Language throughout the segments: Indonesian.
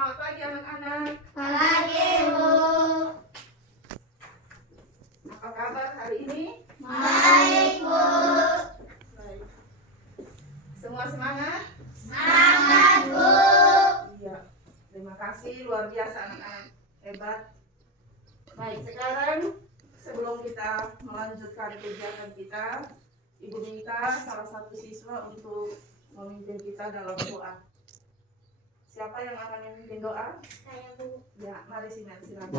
Selamat pagi anak-anak. Pagi, Bu. Apa kabar hari ini? Baik, Bu. Baik. Semua semangat? Semangat, Bu. Iya. Terima kasih, luar biasa anak-anak. Hebat. Baik, sekarang sebelum kita melanjutkan kegiatan kita, Ibu minta salah satu siswa untuk memimpin kita dalam doa. Siapa yang akan memimpin doa? Saya, Bu. Ya, mari silakan.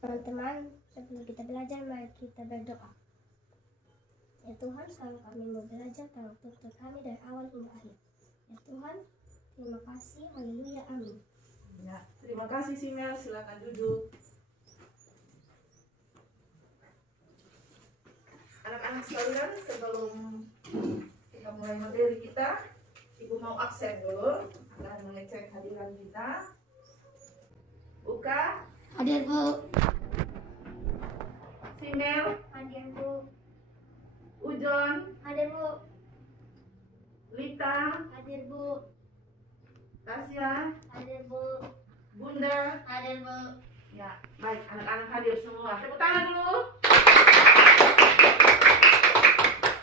Teman-teman, sebelum kita belajar, mari kita berdoa. Ya Tuhan, selalu kami mau belajar tentang tuntun kami dari awal hingga akhir. Ya Tuhan, terima kasih. Haleluya, amin. Ya, terima kasih Simel, silakan duduk. Anak-anak sekalian, sebelum kita mulai materi kita, Ibu mau absen dulu dan mengecek hadiran kita. Buka. Hadir, Bu. Simel, Hadir, Bu. Ujon, Hadir, Bu. Lita, Hadir, Bu. Tasya, Hadir, Bu. Bunda. Hadir, Bu. Ya, baik, anak-anak hadir semua. Tepuk tangan dulu.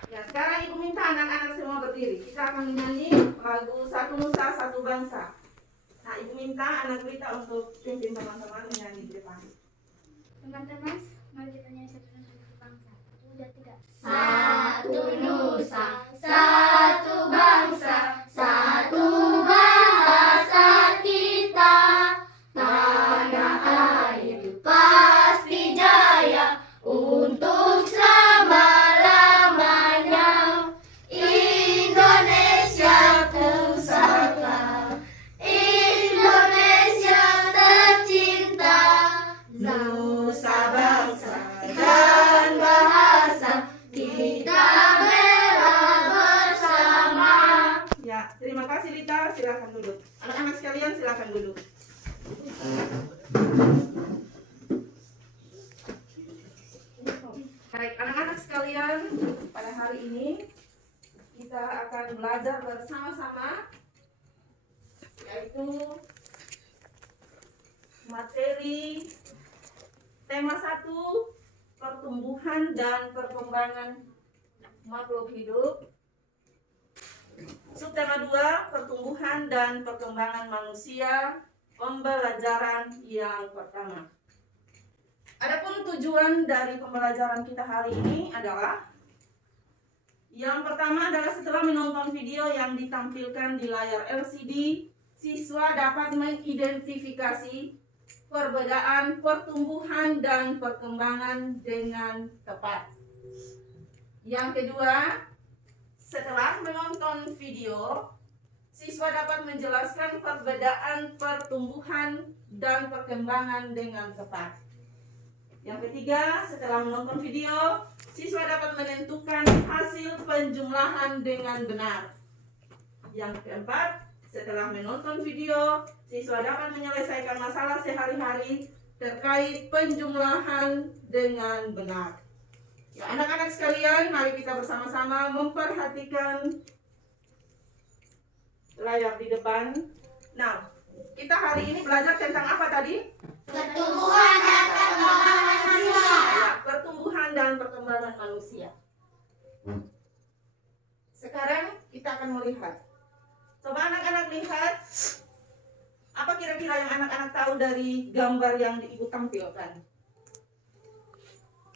Ya, sekarang Ibu minta anak-anak semua berdiri. Kita akan menyanyi lagu Satu Nusa Satu Bangsa. Nah, Ibu minta anak Lita untuk pimpin teman-teman menyanyi di depan. Teman-teman, mari kita nyanyi satu nusa satu bangsa. Udah tidak? Satu nusa, satu bangsa, satu bahasa kita. Tanah air pasti jaya untuk selama-lamanya. Indonesia pusaka, Indonesia tercinta. Nusa bangsa dan bahasa kita bela bersama. Ya, terima kasih Lita. Silakan duduk. Anak-anak sekalian silakan duduk. Baik, anak-anak sekalian, pada hari ini kita akan belajar bersama-sama, yaitu materi tema 1, pertumbuhan dan perkembangan makhluk hidup. Subtema 2, pertumbuhan dan perkembangan manusia, pembelajaran yang pertama. Adapun tujuan dari pembelajaran kita hari ini adalah yang pertama adalah setelah menonton video yang ditampilkan di layar LCD, siswa dapat mengidentifikasi perbedaan pertumbuhan dan perkembangan dengan tepat. Yang kedua, setelah menonton video, siswa dapat menjelaskan perbedaan pertumbuhan dan perkembangan dengan tepat. Yang ketiga, setelah menonton video, siswa dapat menentukan hasil penjumlahan dengan benar. Yang keempat, setelah menonton video, siswa dapat menyelesaikan masalah sehari-hari terkait penjumlahan dengan benar. Ya, anak-anak sekalian, mari kita bersama-sama memperhatikan layar di depan. Nah, kita hari ini belajar tentang apa tadi? Pertumbuhan dan perkembangan manusia. Ya, pertumbuhan dan perkembangan manusia. Sekarang kita akan melihat. Coba anak-anak lihat. Apa kira-kira yang anak-anak tahu dari gambar yang Ibu tampilkan?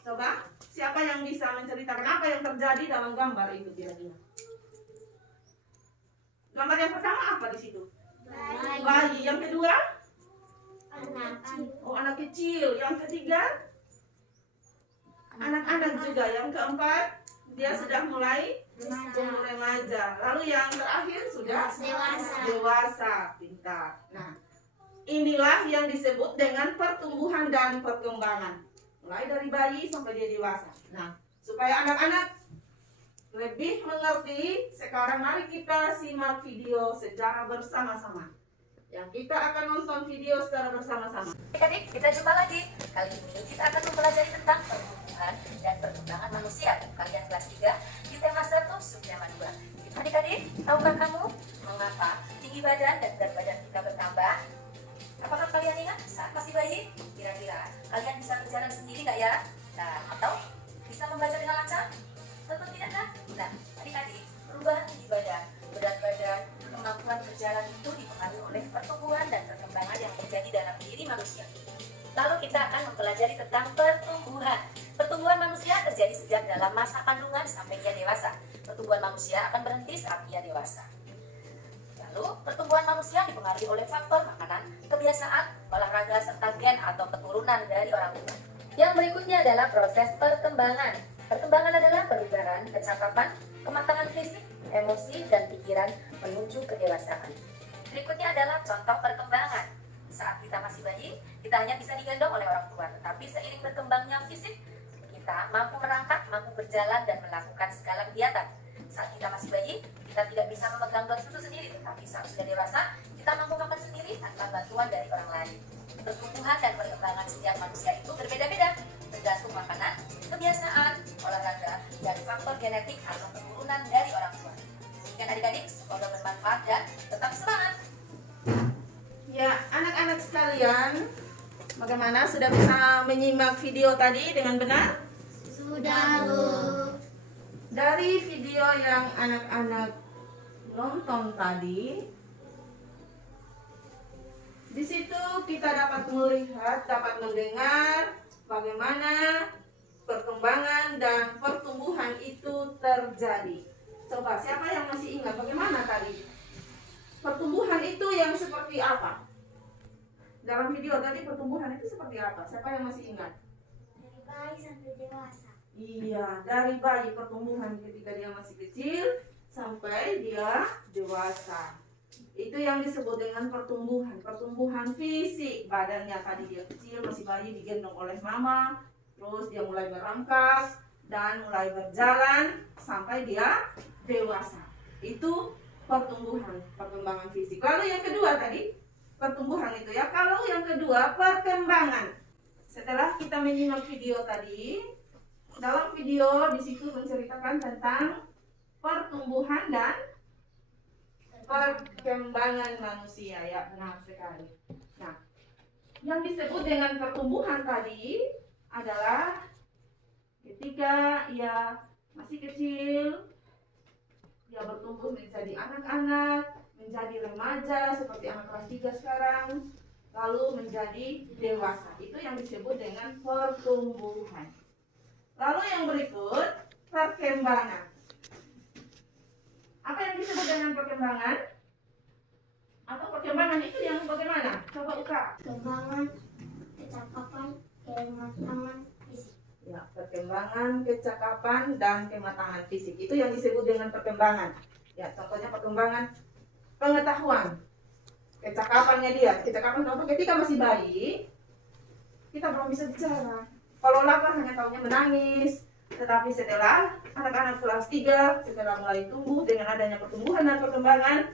Coba, siapa yang bisa menceritakan apa yang terjadi dalam gambar itu kira-kira? Gambar yang pertama apa di situ? Bayi. Yang kedua? Oh, anak kecil. Yang ketiga? Anak-anak juga. Yang keempat, dia sudah mulai remaja. Lalu yang terakhir sudah dewasa. Pintar. Nah, inilah yang disebut dengan pertumbuhan dan perkembangan. Mulai dari bayi sampai dia dewasa. Nah, supaya anak-anak lebih mengerti, sekarang mari kita simak video secara bersama-sama. yang kita akan nonton video secara bersama-sama. Adik-adik, kita jumpa lagi. Kali ini kita akan mempelajari tentang pertumbuhan dan perkembangan manusia. Kalian kelas 3 di tema 1 subtema 2. Adik-adik, tahukah kamu mengapa tinggi badan dan berat badan kita bertambah? Apakah kalian ingat saat masih bayi? Kira-kira kalian bisa berjalan sendiri nggak ya? Nah, atau bisa membaca dengan lancar? Tentu tidak kan? Nah, adik-adik, perubahan tinggi badan, berat badan, kemampuan berjalan itu dipengaruhi oleh pertumbuhan dan perkembangan yang terjadi dalam diri manusia. Lalu kita akan mempelajari tentang pertumbuhan. Pertumbuhan manusia terjadi sejak dalam masa kandungan sampai dia dewasa. Pertumbuhan manusia akan berhenti saat dia dewasa. Lalu, pertumbuhan manusia dipengaruhi oleh faktor makanan, kebiasaan, olahraga, serta gen atau keturunan dari orang tua. Yang berikutnya adalah proses perkembangan. Perkembangan adalah perubahan, kecakapan, kematangan fisik, emosi, dan pikiran menuju kedewasaan. Berikutnya adalah contoh perkembangan. Saat kita masih bayi, kita hanya bisa digendong oleh orang tua, tetapi seiring berkembangnya fisik, kita mampu merangkak, mampu berjalan, dan melakukan segala kegiatan. Saat kita masih bayi, kita tidak bisa memegang got susu sendiri, tetapi saat sudah dewasa, kita mampu makan sendiri tanpa bantuan dari orang lain. Pertumbuhan dan perkembangan setiap manusia itu berbeda-beda, tergantung makanan, kebiasaan, olahraga, dan faktor genetik atau keturunan dari orang tua. Demikian adik-adik, semoga bermanfaat dan tetap semangat. Ya, anak-anak sekalian, bagaimana sudah bisa menyimak video tadi dengan benar? Sudah, Bu. Dari video yang anak-anak nonton tadi, di situ kita dapat melihat, dapat mendengar bagaimana perkembangan dan pertumbuhan itu terjadi. Coba, siapa yang masih ingat bagaimana tadi? Pertumbuhan itu yang seperti apa? Dalam video tadi pertumbuhan itu seperti apa? Siapa yang masih ingat? Dari bayi sampai dewasa. Iya, dari bayi pertumbuhan ketika dia masih kecil sampai dia dewasa. Itu yang disebut dengan pertumbuhan. Pertumbuhan fisik, badannya tadi dia kecil, masih bayi, digendong oleh mama, terus dia mulai merangkak dan mulai berjalan sampai dia dewasa. Itu pertumbuhan, perkembangan fisik. Lalu yang kedua tadi, pertumbuhan itu ya. Kalau yang kedua, perkembangan. Setelah kita menyimak video tadi, dalam video di situ menceritakan tentang pertumbuhan dan perkembangan manusia, ya, benar sekali. Nah, yang disebut dengan pertumbuhan tadi adalah ketika ia masih kecil, dia bertumbuh menjadi anak-anak, menjadi remaja seperti anak kelas 3 sekarang, lalu menjadi dewasa. Itu yang disebut dengan pertumbuhan. Lalu yang berikut, perkembangan. Apa yang disebut dengan perkembangan? Atau perkembangan itu yang bagaimana? Coba buka. Perkembangan, kecakapan, kematangan fisik. Ya, perkembangan, kecakapan, dan kematangan fisik. Itu yang disebut dengan perkembangan. Ya, contohnya perkembangan pengetahuan. Kecakapannya dia. Kecakapan contoh ketika masih bayi, kita belum bisa bicara. Kalau lapar hanya tahunya menangis. Tetapi setelah anak-anak kelas 3, setelah mulai tumbuh dengan adanya pertumbuhan dan perkembangan,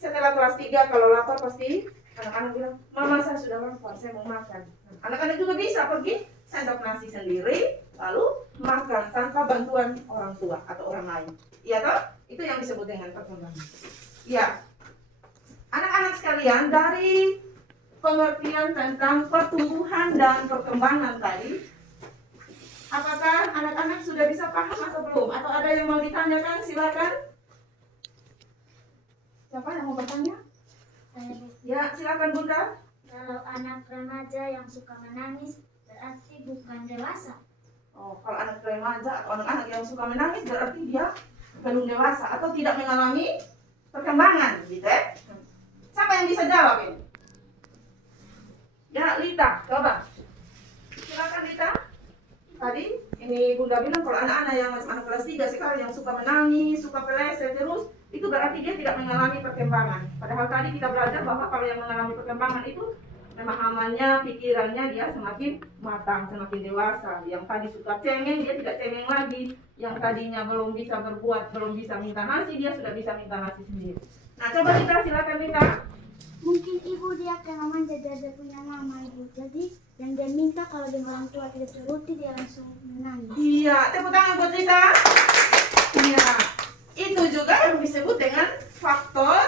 setelah kelas 3 kalau lapar pasti anak-anak bilang, "Mama, saya sudah lapar, saya mau makan." Anak-anak juga bisa pergi sendok nasi sendiri, lalu makan tanpa bantuan orang tua atau orang lain. Iya toh? Itu yang disebut dengan perkembangan. Ya, anak-anak sekalian, dari pengertian tentang pertumbuhan dan perkembangan tadi, apakah anak-anak sudah bisa paham atau belum? Atau ada yang mau ditanyakan? Silakan. Siapa yang mau bertanya? Ya, silakan Bunda. Kalau anak remaja yang suka menangis berarti bukan dewasa. Oh, kalau anak remaja atau anak-anak yang suka menangis berarti dia belum dewasa atau tidak mengalami perkembangan, gitu ya? Siapa yang bisa jawab ini? Ya, Lita, coba. Silakan Lita. Tadi ini Bunda bilang kalau anak-anak yang masih anak kelas 3 sekarang yang suka menangis, suka peleset terus, itu berarti dia tidak mengalami perkembangan. Padahal tadi kita belajar bahwa kalau yang mengalami perkembangan itu pemahamannya, pikirannya dia semakin matang, semakin dewasa. Yang tadi suka cengeng, dia tidak cengeng lagi. Yang tadinya belum bisa berbuat, belum bisa minta nasi, dia sudah bisa minta nasi sendiri. Nah, coba kita silakan Lita. Mungkin ibu dia kena manja dia punya mama ibu. Jadi yang dia minta kalau dia orang tua tidak turuti dia langsung menangis. Iya, tepuk tangan buat Rita. Iya, itu juga yang disebut dengan faktor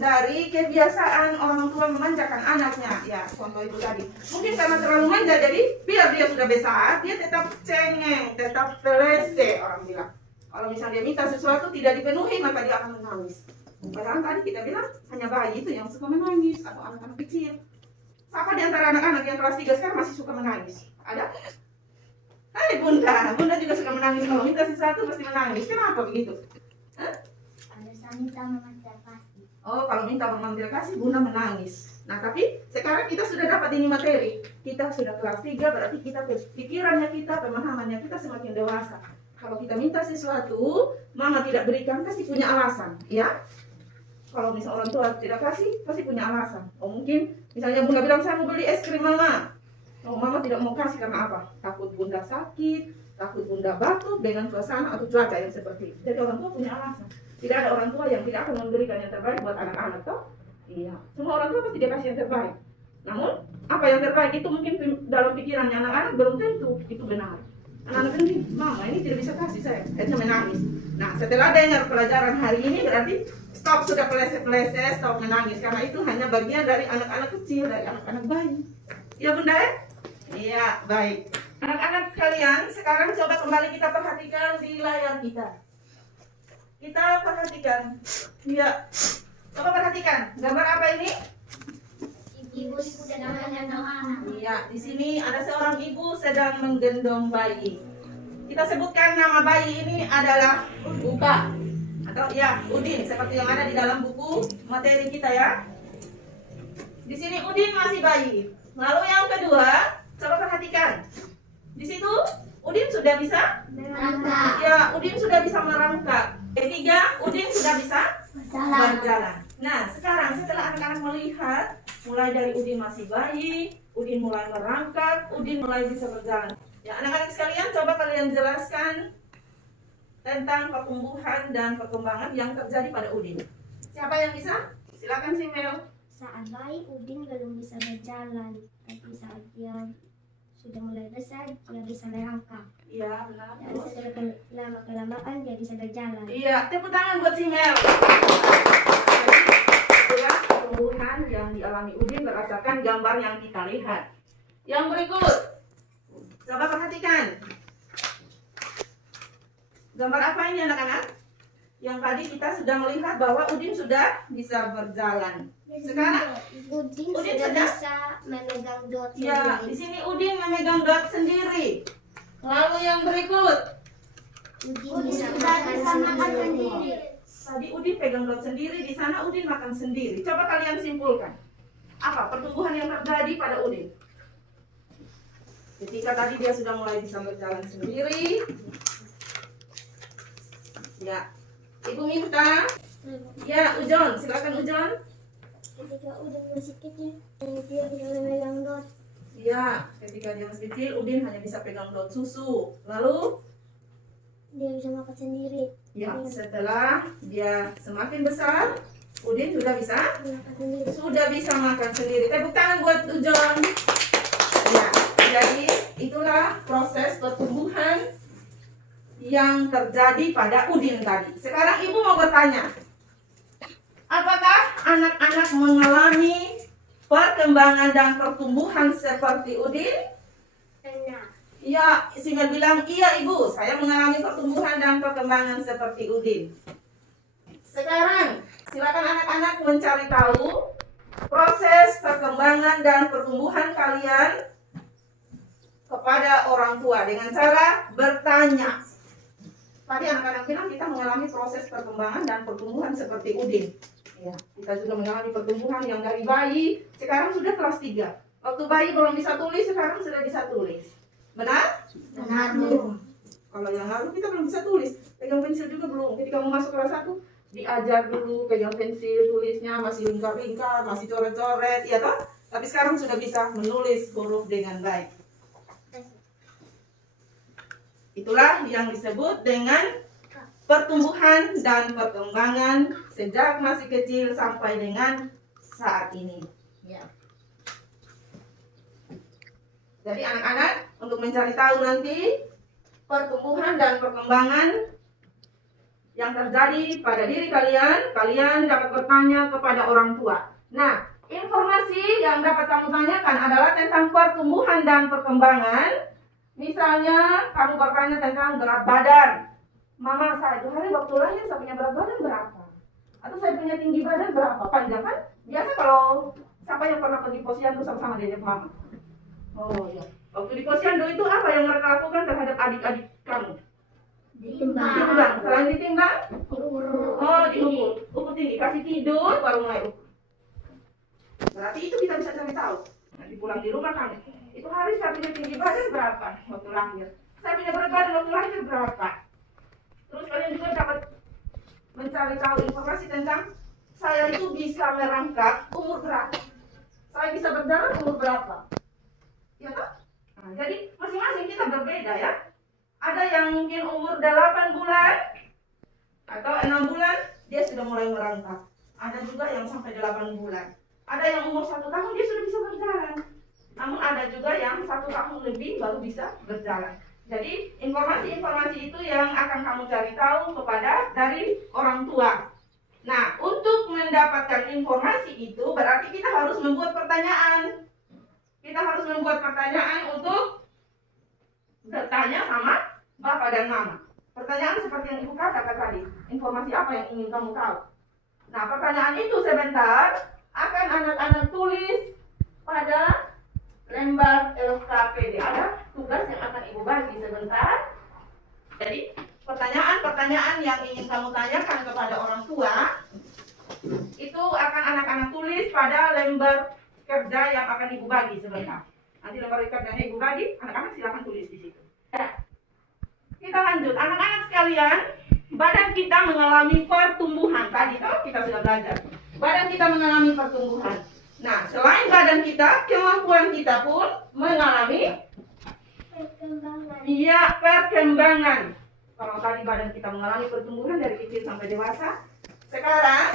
dari kebiasaan orang tua memanjakan anaknya. Ya, contoh itu tadi. Mungkin karena terlalu manja, jadi biar dia sudah besar, dia tetap cengeng, tetap pelese orang bilang. Kalau misalnya dia minta sesuatu tidak dipenuhi, maka dia akan menangis. Padahal tadi kita bilang hanya bayi itu yang suka menangis atau anak-anak kecil. Siapa di antara anak-anak yang kelas 3 sekarang masih suka menangis? Ada? Hai bunda, bunda juga suka menangis. Kalau minta sesuatu pasti menangis. Kenapa begitu? Hah? Ada saya minta mama tidak kasih. Oh, kalau minta mama tidak kasih, bunda menangis. Nah, tapi sekarang kita sudah dapat ini materi. Kita sudah kelas 3, berarti kita pikirannya kita, pemahamannya kita semakin dewasa. Kalau kita minta sesuatu, mama tidak berikan, pasti punya alasan, ya? Kalau misalnya orang tua tidak kasih, pasti punya alasan. Oh mungkin misalnya bunda bilang saya mau beli es krim mama. Oh mama tidak mau kasih karena apa? Takut bunda sakit, takut bunda batuk dengan suasana atau cuaca yang seperti itu. Jadi orang tua punya alasan. Tidak ada orang tua yang tidak akan memberikan yang terbaik buat anak-anak, toh? Iya. Semua orang tua pasti dia kasih yang terbaik. Namun apa yang terbaik itu mungkin dalam pikirannya anak-anak belum tentu itu benar. Anak-anak ini, mama ini tidak bisa kasih saya, akhirnya menangis. Nah setelah dengar pelajaran hari ini berarti stop sudah pelese-pelese, stop menangis. Karena itu hanya bagian dari anak-anak kecil, dari anak-anak bayi. Ya bunda ya? Iya, baik. Anak-anak sekalian, sekarang coba kembali kita perhatikan di layar kita. Kita perhatikan. Iya. Coba perhatikan. Gambar apa ini? Ibu sedang menggendong anak. Iya, di sini ada seorang ibu sedang menggendong bayi. Kita sebutkan nama bayi ini adalah Buka. Atau ya Udin seperti yang ada di dalam buku materi kita ya. Di sini Udin masih bayi. Lalu yang kedua, coba perhatikan. Di situ Udin sudah bisa Merangkak. ya, Udin sudah bisa merangkak. Ketiga, Udin sudah bisa berjalan. Nah, sekarang setelah anak-anak melihat mulai dari Udin masih bayi, Udin mulai merangkak, Udin mulai bisa berjalan. Ya, anak-anak sekalian coba kalian jelaskan tentang pertumbuhan dan perkembangan yang terjadi pada Udin. Siapa yang bisa? Silakan si Mel. Saat bayi Udin belum bisa berjalan, tapi saat dia sudah mulai besar dia bisa merangkak. Iya, benar. Dan setelah lama-kelamaan dia bisa berjalan. Iya, tepuk tangan buat si Mel. Itulah pertumbuhan yang dialami Udin berdasarkan gambar yang kita lihat. Yang berikut, coba perhatikan. Gambar apa ini anak-anak? Yang tadi kita sudah melihat bahwa Udin sudah bisa berjalan. Sekarang Udin Udin sudah sudah? bisa memegang dot ya, di sendiri. sini Udin memegang dot sendiri. Lalu yang berikut, Udin bisa sudah makan bisa makan sendiri. sendiri. tadi Udin pegang dot sendiri, di sana Udin makan sendiri. Coba kalian simpulkan. Apa pertumbuhan yang terjadi pada Udin? Ketika tadi dia sudah mulai bisa berjalan sendiri. Ya, Ibu minta. Ya, Ujon, silakan Ujon. Ketika Udin masih kecil, dia bisa memegang dot. Ya, ketika dia masih kecil, Udin hanya bisa pegang dot susu. Lalu, Dia bisa makan sendiri. ya, setelah dia semakin besar, Udin sudah bisa makan sendiri. Tepuk tangan buat Ujon. Ya, jadi itulah proses pertumbuhan yang terjadi pada Udin tadi. Sekarang Ibu mau bertanya, apakah anak-anak mengalami perkembangan dan pertumbuhan seperti Udin? Enak. Ya, Simel bilang, iya Ibu, saya mengalami pertumbuhan dan perkembangan seperti Udin. Sekarang, silakan anak-anak mencari tahu proses perkembangan dan pertumbuhan kalian kepada orang tua dengan cara bertanya. Tadi anak-anak bilang kita mengalami proses perkembangan dan pertumbuhan seperti Udin. Ya, kita juga mengalami pertumbuhan yang dari bayi, sekarang sudah kelas 3. Waktu bayi belum bisa tulis, sekarang sudah bisa tulis. Benar? Benar, Bu. Kalau yang lalu kita belum bisa tulis, pegang pensil juga belum. Ketika mau masuk kelas 1, diajar dulu pegang pensil, tulisnya masih lingkar-lingkar, masih coret-coret, ya toh? Tapi sekarang sudah bisa menulis huruf dengan baik. Itulah yang disebut dengan pertumbuhan dan perkembangan sejak masih kecil sampai dengan saat ini. Ya. Jadi anak-anak untuk mencari tahu nanti pertumbuhan dan perkembangan yang terjadi pada diri kalian, kalian dapat bertanya kepada orang tua. Nah, informasi yang dapat kamu tanyakan adalah tentang pertumbuhan dan perkembangan. Misalnya, kamu bertanya tentang berat badan. Mama, saya itu hari waktu lahir saya punya berat badan berapa? Atau saya punya tinggi badan berapa? Panjang kan? Biasa kalau siapa yang pernah pergi posyandu sama-sama dedek mama. Oh iya. Waktu di posyandu itu apa yang mereka lakukan terhadap adik-adik kamu? Ditimbang. Selain ditimbang? Oh, diukur. Ukur tinggi. Kasih tidur baru mulai ukur. Berarti itu kita bisa cari tahu. Nanti pulang di rumah kamu. Itu hari saya punya tinggi badan berapa waktu lahir? Saya punya berat badan waktu lahir berapa? Terus kalian juga dapat mencari tahu informasi tentang saya itu bisa merangkak umur berapa? Saya bisa berjalan umur berapa? Ya toh? Nah, jadi masing-masing kita berbeda ya. Ada yang mungkin umur 8 bulan atau 6 bulan dia sudah mulai merangkak. Ada juga yang sampai 8 bulan. Ada yang umur 1 tahun dia sudah bisa berjalan. Namun ada juga yang 1 tahun lebih baru bisa berjalan. Jadi informasi-informasi itu yang akan kamu cari tahu dari orang tua. Nah, untuk mendapatkan informasi itu berarti kita harus membuat pertanyaan. Kita harus membuat pertanyaan untuk bertanya sama Bapak dan Mama. Pertanyaan seperti yang Ibu katakan tadi. Informasi apa yang ingin kamu tahu? Nah, pertanyaan itu sebentar akan anak-anak tulis pada lembar LKPD. Ada tugas yang akan Ibu bagi sebentar. Jadi, pertanyaan-pertanyaan yang ingin kamu tanyakan kepada orang tua itu akan anak-anak tulis pada lembar kerja yang akan Ibu bagi sebentar. Nanti lembar kerja yang Ibu bagi, anak-anak silakan tulis di situ. Ya. Kita lanjut, anak-anak sekalian, badan kita mengalami pertumbuhan. Tadi kita sudah belajar. Badan kita mengalami pertumbuhan. Nah, selain badan kita, kemampuan kita pun mengalami perkembangan. Kalau tadi badan kita mengalami pertumbuhan dari kecil sampai dewasa, sekarang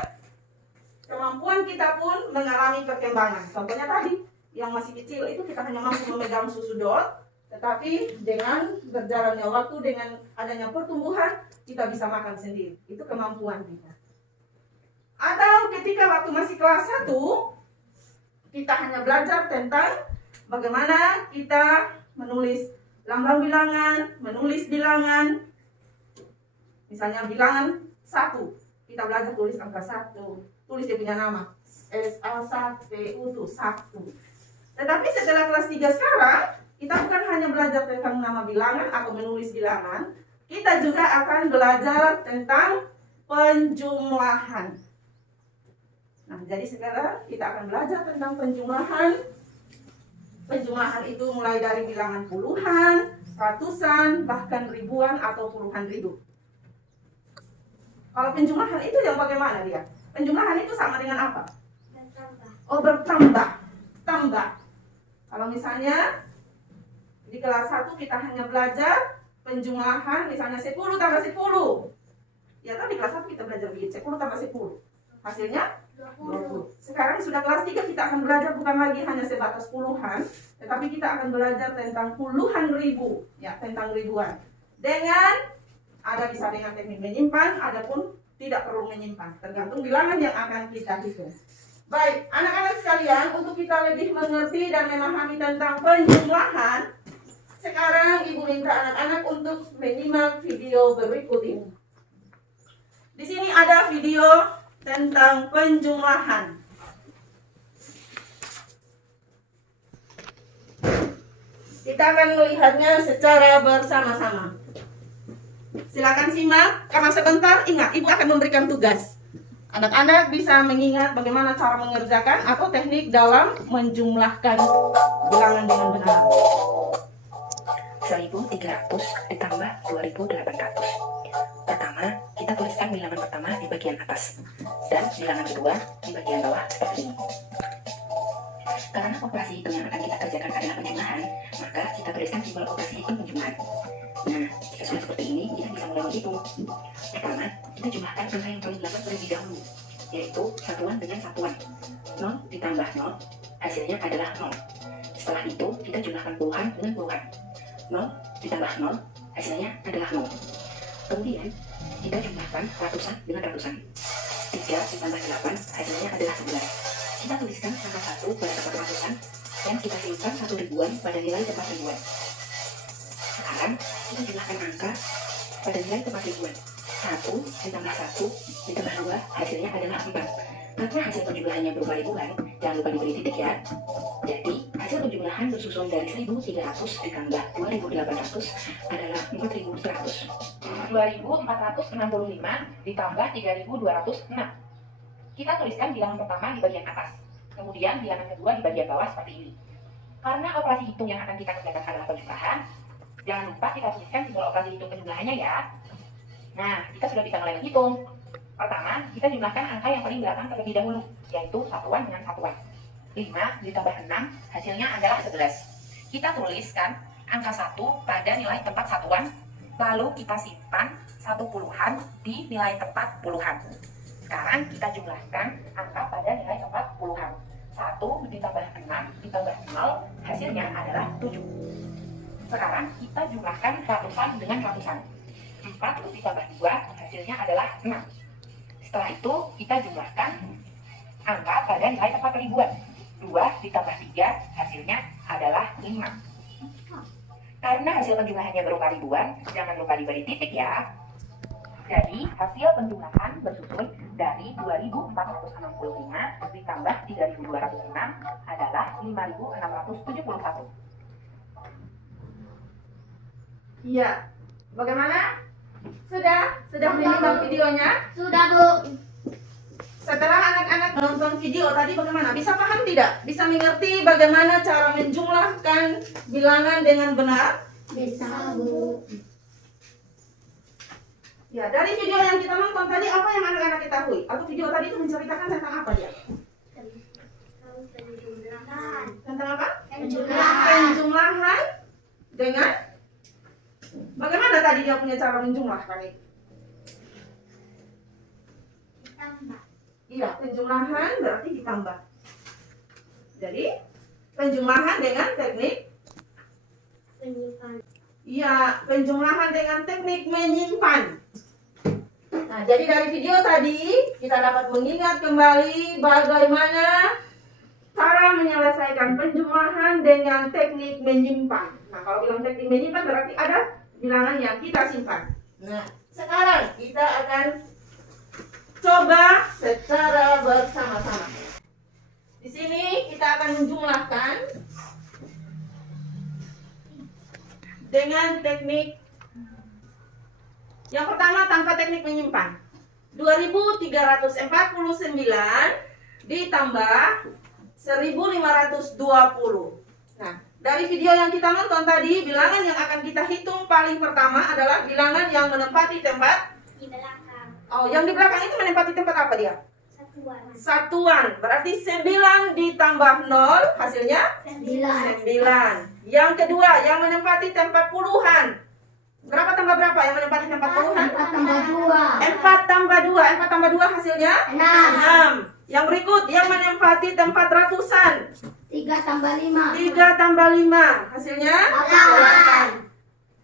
kemampuan kita pun mengalami perkembangan. Contohnya tadi, yang masih kecil itu kita hanya mampu memegang susu dot, tetapi dengan berjalannya waktu, dengan adanya pertumbuhan, kita bisa makan sendiri. Itu kemampuan kita. Atau ketika waktu masih kelas 1, kita hanya belajar tentang bagaimana kita menulis lambang bilangan, menulis bilangan. Misalnya bilangan 1, kita belajar tulis angka 1, tulis dia punya nama, S-A-S-T-U itu 1. Tetapi setelah kelas 3 sekarang, kita bukan hanya belajar tentang nama bilangan atau menulis bilangan, kita juga akan belajar tentang penjumlahan. Nah, jadi sekarang kita akan belajar tentang penjumlahan. Penjumlahan itu mulai dari bilangan puluhan, ratusan, bahkan ribuan atau puluhan ribu. Kalau penjumlahan itu yang bagaimana dia? Penjumlahan itu sama dengan apa? Bertambah. Oh, bertambah. Tambah. Kalau misalnya di kelas 1 kita hanya belajar penjumlahan misalnya 10 tambah 10. Ya kan di kelas 1 kita belajar begitu, 10 tambah 10. Hasilnya 20. Sekarang sudah kelas 3 kita akan belajar bukan lagi hanya sebatas puluhan, tetapi kita akan belajar tentang puluhan ribu, ya, tentang ribuan. Dengan bisa dengan teknik menyimpan, adapun tidak perlu menyimpan, tergantung bilangan yang akan kita hitung. Baik, anak-anak sekalian, untuk kita lebih mengerti dan memahami tentang penjumlahan, sekarang Ibu minta anak-anak untuk menyimak video berikut ini. Di sini ada video tentang penjumlahan. Kita akan melihatnya secara bersama-sama. Silakan simak, karena sebentar ingat, Ibu akan memberikan tugas. Anak-anak bisa mengingat bagaimana cara mengerjakan atau teknik dalam menjumlahkan bilangan dengan benar. 1.300 ditambah 2.800. Pertama, kita tuliskan bilangan pertama di bagian atas dan bilangan kedua di bagian bawah seperti ini. Karena operasi hitung yang akan kita kerjakan adalah penjumlahan, maka kita tuliskan simbol operasi hitung penjumlahan. Nah, jika sudah seperti ini, kita bisa mulai menghitung. Pertama, kita jumlahkan angka yang paling belakang terlebih dahulu. yaitu satuan dengan satuan. 0 ditambah 0, hasilnya adalah 0. Setelah itu, kita jumlahkan puluhan dengan puluhan. 0 ditambah 0, hasilnya adalah 0. Kemudian, kita jumlahkan ratusan dengan ratusan. 3 ditambah 8, hasilnya adalah 11. Kita tuliskan angka 1 pada tempat ratusan, dan kita simpan 1 ribuan pada nilai tempat ribuan. Sekarang, kita jumlahkan angka pada nilai tempat ribuan. 1 ditambah 1 ditambah 2, hasilnya adalah 4. Karena hasil penjumlahannya berupa ribuan, jangan lupa diberi titik ya. Jadi, hasil penjumlahan bersusun dari 1.300 ditambah 2.800 adalah 4.100. 2.465 ditambah 3.206. Kita tuliskan bilangan pertama di bagian atas, kemudian bilangan kedua di bagian bawah seperti ini. Karena operasi hitung yang akan kita kerjakan adalah penjumlahan, jangan lupa kita tuliskan simbol operasi hitung penjumlahannya ya. Nah, kita sudah bisa mulai menghitung. Pertama, kita jumlahkan angka yang paling belakang terlebih dahulu, yaitu satuan dengan satuan. 5 ditambah 6, hasilnya adalah 11. Kita tuliskan angka 1 pada nilai tempat satuan, lalu kita simpan 1 puluhan di nilai tempat puluhan. Sekarang kita jumlahkan angka pada nilai tempat puluhan. 1 ditambah 6 ditambah 0, hasilnya adalah 7. Sekarang kita jumlahkan ratusan dengan ratusan. 4 ditambah 2, hasilnya adalah 6. Setelah itu, kita jumlahkan angka pada nilai tempat ribuan. 2 ditambah 3, hasilnya adalah 5. Karena hasil penjumlahannya berupa ribuan, jangan lupa diberi titik ya. Jadi, hasil penjumlahan bersusun dari 2.465 ditambah 3.206 adalah 5.671. Iya. Bagaimana? Sudah menyimak videonya? Sudah, Bu. Setelah anak-anak menonton video tadi bagaimana? Bisa paham tidak? Bisa mengerti bagaimana cara menjumlahkan bilangan dengan benar? Bisa, Bu. Ya, dari video yang kita nonton tadi apa yang anak-anak ketahui? Atau video tadi itu menceritakan tentang apa dia? Tentang apa? Penjumlahan dengan bagaimana tadi dia punya cara menjumlahkan itu? Ditambah. Iya, penjumlahan berarti ditambah. Jadi, penjumlahan dengan teknik Menyimpan. iya, penjumlahan dengan teknik menyimpan. Nah, jadi dari video tadi kita dapat mengingat kembali bagaimana cara menyelesaikan penjumlahan dengan teknik menyimpan. Nah, kalau bilang teknik menyimpan berarti ada bilangan yang kita simpan. Nah, sekarang kita akan coba secara bersama-sama. Di sini kita akan menjumlahkan dengan teknik yang pertama tanpa teknik menyimpan. 2.349 ditambah 1.520. Nah, dari video yang kita nonton tadi, bilangan yang akan kita hitung paling pertama adalah bilangan yang menempati tempat Di belakang. Oh, yang di belakang itu menempati tempat apa dia? Satuan. Satuan. Berarti 9 ditambah 0 hasilnya 9. Yang kedua, yang menempati tempat puluhan. Berapa tambah berapa yang menempati tempat puluhan? 4 tambah 2. 4 tambah 2. 4 tambah 2 hasilnya 6. Yang berikut, yang menempati tempat ratusan. 3 tambah 5. 3 tambah 5 hasilnya 8.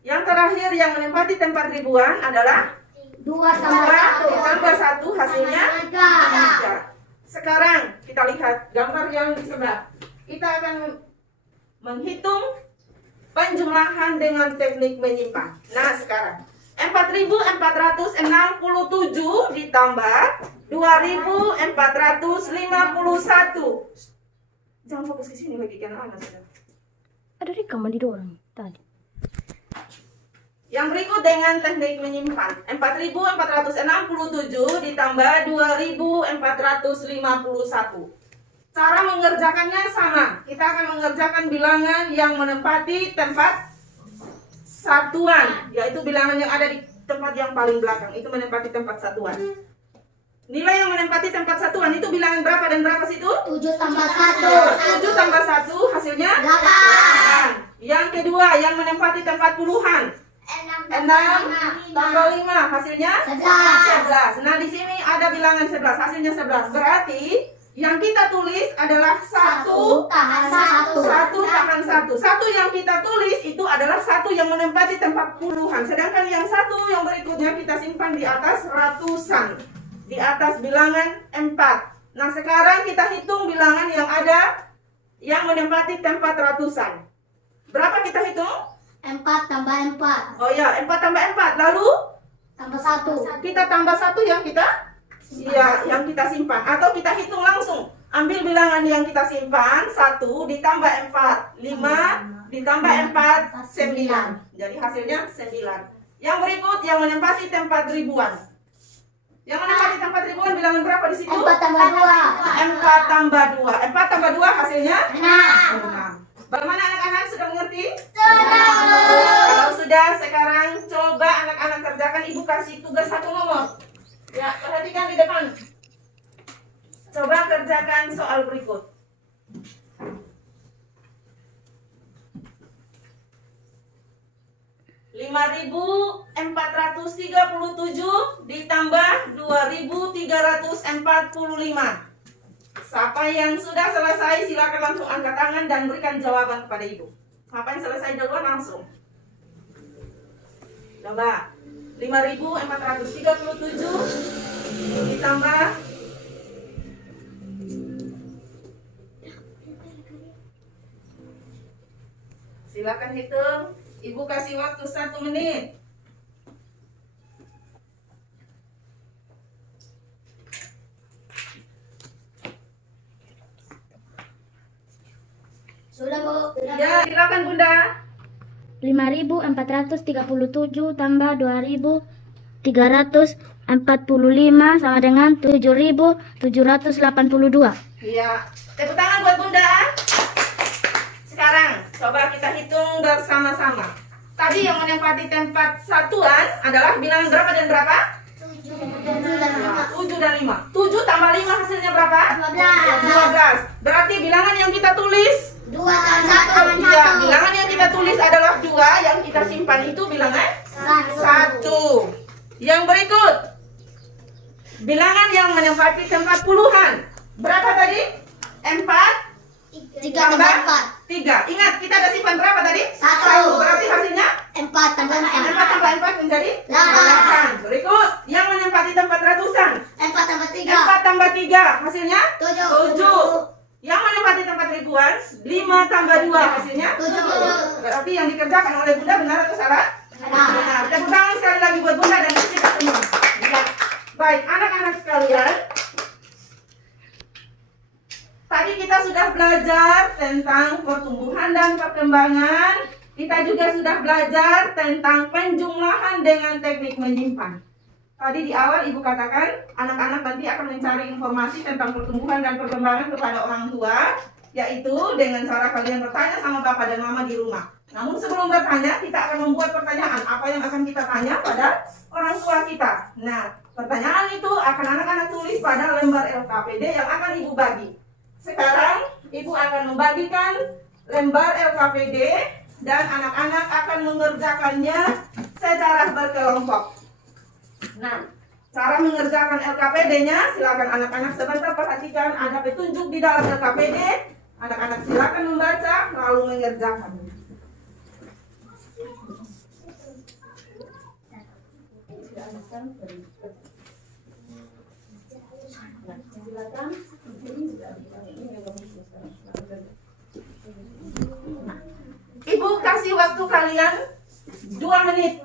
Yang terakhir, yang menempati tempat ribuan adalah 2 tambah 2 tambah 1 hasilnya 3. 3. Sekarang kita lihat gambar yang di sebelah. Kita akan menghitung penjumlahan dengan teknik menyimpan. Nah, sekarang 4.467 ditambah 2.451. Jangan fokus ke sini lagi kan anak sudah. Ada rekaman di dorong tadi. Yang berikut dengan teknik menyimpan. 4.467 ditambah 2.451. Cara mengerjakannya sama. Kita akan mengerjakan bilangan yang menempati tempat satuan, yaitu bilangan yang ada di tempat yang paling belakang. Itu menempati tempat satuan. Nilai yang menempati tempat satuan itu bilangan berapa dan berapa situ? 7 tambah 7 tambah 1 hasilnya 8. Yang kedua, yang menempati tempat puluhan. 6 tambah 5 hasilnya 11. Nah, di sini ada bilangan 11, hasilnya 11. Berarti yang kita tulis adalah 1 tahan 1. 1 yang kita tulis itu adalah 1 yang menempati tempat puluhan. Sedangkan yang 1 yang berikutnya kita simpan di atas ratusan, di atas bilangan 4. Nah, sekarang kita hitung bilangan yang ada yang menempati tempat ratusan. Berapa kita hitung? 4 tambah 4 Oh ya, 4 tambah 4. Lalu tambah 1. kita tambah 1 yang kita simpan. Atau kita hitung langsung. Ambil bilangan yang kita simpan, 1 ditambah 4, 5 ditambah 4, 9. Jadi hasilnya 9. Yang berikut yang menempati tempat ribuan. Yang menempati tempat ribuan bilangan berapa di situ? 4 tambah 2 4 tambah 2. 4 tambah 2 hasilnya 6. 6. Bagaimana anak-anak, sudah mengerti? Kalau sudah, sekarang coba anak-anak kerjakan. Ibu kasih tugas 1 nomor. Ya, perhatikan di depan. Coba kerjakan soal berikut. 5.437 ditambah 2.345. Siapa yang sudah selesai silakan langsung angkat tangan dan berikan jawaban kepada ibu. Siapa yang selesai duluan langsung. Coba 5.437 ditambah silakan hitung. Ibu kasih waktu 1 menit. Sudah, Bu. Ya, silakan Bunda. 5.437 tambah 2.345 sama dengan 7.782. Iya. Tepuk tangan buat Bunda. Sekarang coba kita hitung bersama-sama. Tadi yang menempati tempat satuan adalah bilangan berapa dan berapa? 7 dan 5. 7 tambah 5 hasilnya berapa? 12. Berarti bilangan yang kita tulis 2 tambah 1. Iya, bilangan yang kita tulis adalah 2, yang kita simpan itu bilangan 1. Yang berikut, bilangan yang menempati tempat puluhan. Berapa tadi? 4 3 tambah 3. Ingat, kita ada simpan berapa tadi? 1. Berarti hasilnya 4 tambah 4 4. tambah 4 menjadi 8. Berikut, yang menempati tempat ratusan. 4 tambah 3. 4 tambah 3 hasilnya 7. 7. Yang menempati tempat ribuan, 5 tambah 2 hasilnya 7. Berarti yang dikerjakan oleh Bunda benar atau salah? Benar. Tepuk tangan sekali lagi buat Bunda dan kita semua. Ya. Baik, anak-anak sekalian. Tadi kita sudah belajar tentang pertumbuhan dan perkembangan. Kita juga sudah belajar tentang penjumlahan dengan teknik menyimpan. Tadi di awal Ibu katakan, anak-anak nanti akan mencari informasi tentang pertumbuhan dan perkembangan kepada orang tua, yaitu dengan cara kalian bertanya sama bapak dan mama di rumah. Namun sebelum bertanya, kita akan membuat pertanyaan. Apa yang akan kita tanya pada orang tua kita? Nah, pertanyaan itu akan anak-anak tulis pada lembar LKPD yang akan Ibu bagi. Sekarang, Ibu akan membagikan lembar LKPD dan anak-anak akan mengerjakannya secara berkelompok. Nah, cara mengerjakan LKPD-nya, silakan anak-anak sebentar perhatikan, ada petunjuk di dalam LKPD. Anak-anak silakan membaca lalu mengerjakan. Ibu kasih waktu kalian 2 menit.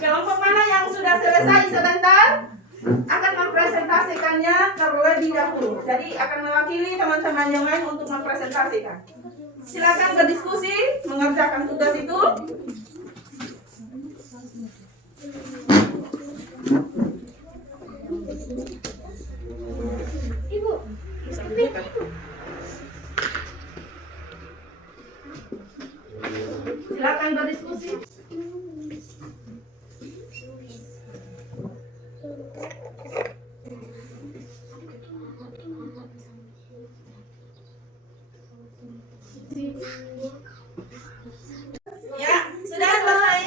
Kelompok mana yang sudah selesai sebentar akan mempresentasikannya terlebih dahulu. Jadi akan mewakili teman-teman yang lain untuk mempresentasikan. Silakan berdiskusi, mengerjakan tugas itu. Ibu, silakan berdiskusi. Ya, sudah selesai?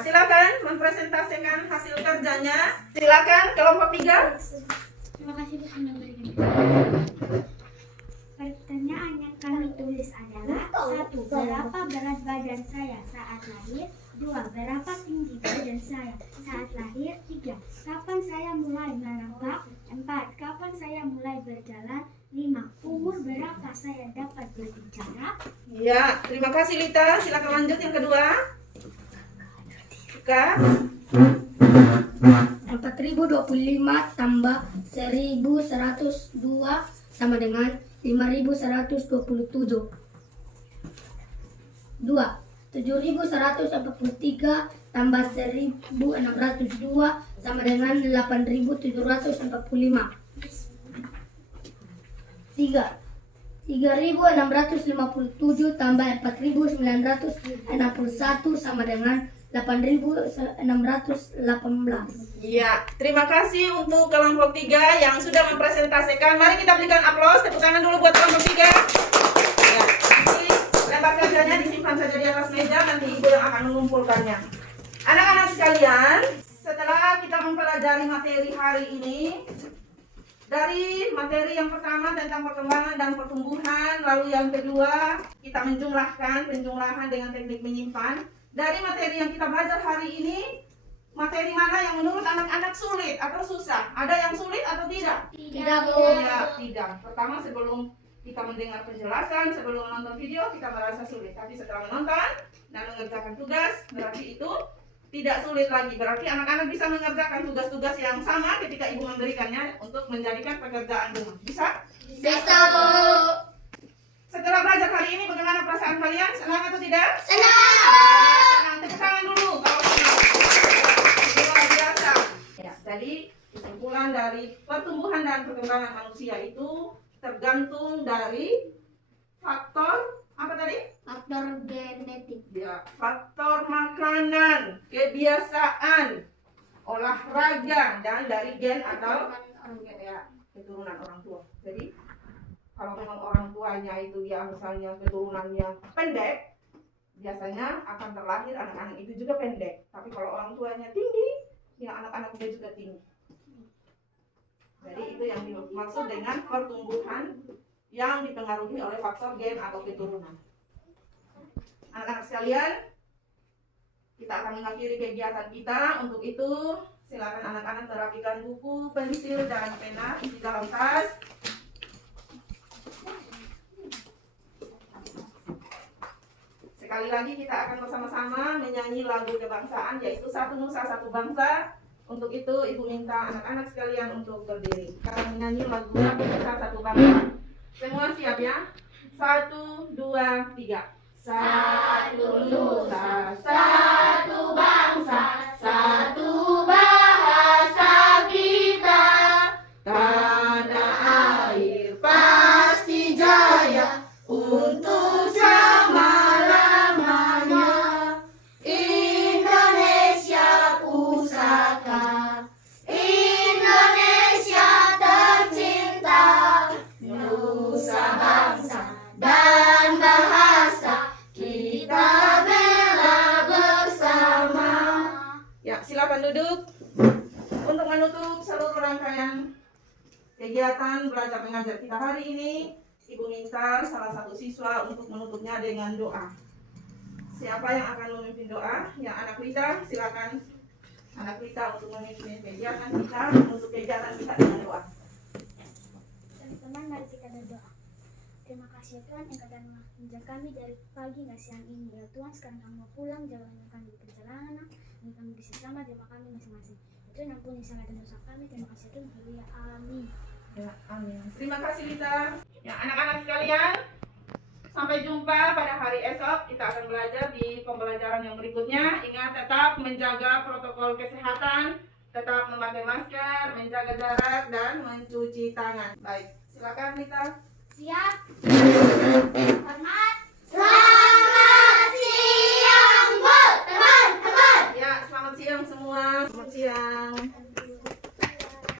silakan mempresentasikan hasil kerjanya. Silakan kelompok 3. Terima kasih Bu sudah memberikan. Pertanyaan yang kami tulis adalah: 1. Berapa berat badan saya saat lahir? 2. Berapa tinggi badan saya saat lahir? 3. Kapan saya mulai merangkak? 4. Kapan saya mulai berjalan? 5. Umur berapa saya dapat berbicara? Ya, terima kasih Lita. Silakan lanjut yang kedua. Kak. 4025 tambah 1102 sama dengan 5127. 2. 7143 tambah 1602 sama dengan 8745. 3. 3657 tambah 4961 sama dengan 8618. Ya, terima kasih untuk kelompok 3 yang sudah mempresentasikan. Mari kita berikan aplaus, tepuk tangan dulu buat kelompok 3. Ya, nanti lembar kerjanya disimpan saja di atas meja, nanti ibu yang akan mengumpulkannya. Anak-anak sekalian, setelah kita mempelajari materi hari ini, dari materi yang pertama tentang perkembangan dan pertumbuhan, lalu yang kedua kita menjumlahkan penjumlahan dengan teknik menyimpan. Dari materi yang kita belajar hari ini, materi mana yang menurut anak-anak sulit atau susah? Ada yang sulit atau tidak? Tidak, Bu. Ya, tidak. Pertama, sebelum kita mendengar penjelasan, sebelum menonton video, kita merasa sulit. Tapi setelah menonton dan mengerjakan tugas, berarti itu tidak sulit lagi. Berarti anak-anak bisa mengerjakan tugas-tugas yang sama ketika ibu memberikannya untuk menjadikan pekerjaan rumah. Bisa? Bisa, Bu. Setelah belajar hari ini, bagaimana perasaan kalian? Senang atau tidak? Senang. Tepuk tangan dulu kalau senang. Luar biasa. Ya, jadi kesimpulan dari pertumbuhan dan perkembangan manusia itu tergantung dari faktor apa tadi? Faktor genetik. Ya, faktor makanan, kebiasaan, olahraga, dan dari gen atau ya, keturunan orang tua. Jadi kalau memang orang tuanya itu dia misalnya keturunannya pendek, biasanya akan terlahir anak-anak itu juga pendek. Tapi kalau orang tuanya tinggi, ya anak-anaknya juga tinggi. Jadi itu yang dimaksud dengan pertumbuhan yang dipengaruhi oleh faktor gen atau keturunan. Anak-anak sekalian, kita akan mengakhiri kegiatan kita. Untuk itu, silakan anak-anak merapikan buku, pensil, dan pena di dalam tas. Sekali lagi kita akan bersama-sama menyanyi lagu kebangsaan, yaitu Satu Nusa Satu Bangsa. Untuk itu ibu minta anak-anak sekalian untuk berdiri. Kita akan menyanyi lagu Satu Nusa Satu Bangsa. Semua siap ya? 1, 2, 3. Satu Nusa Satu Bangsa, satu bahasa kita. Tanah air pasti jaya untuk duduk. Untuk menutup seluruh rangkaian kegiatan belajar mengajar kita hari ini, ibu minta salah satu siswa untuk menutupnya dengan doa. Siapa yang akan memimpin doa? Yang anak Rita, silakan anak Rita untuk memimpin kegiatan kita, menutup kegiatan kita dengan doa. Teman-teman, mari kita berdoa. Terima kasih Tuhan yang telah menjaga kami dari pagi hingga siang ini. Ya Tuhan, sekarang kami mau pulang, jangan kami di perjalanan, dan kami bisa selamat di rumah kami masing-masing. Itu yang ampuni salah dan dosa kami. Terima kasih Tuhan. Haleluya. Amin. Ya, amin. Terima kasih Lita. Ya, anak-anak sekalian, sampai jumpa pada hari esok. Kita akan belajar di pembelajaran yang berikutnya. Ingat, tetap menjaga protokol kesehatan, tetap memakai masker, menjaga jarak, dan mencuci tangan. Baik, silakan Lita. Siap. Hormat. Selamat siang, Bu. Teman-teman. Ya, selamat siang semua. Selamat siang.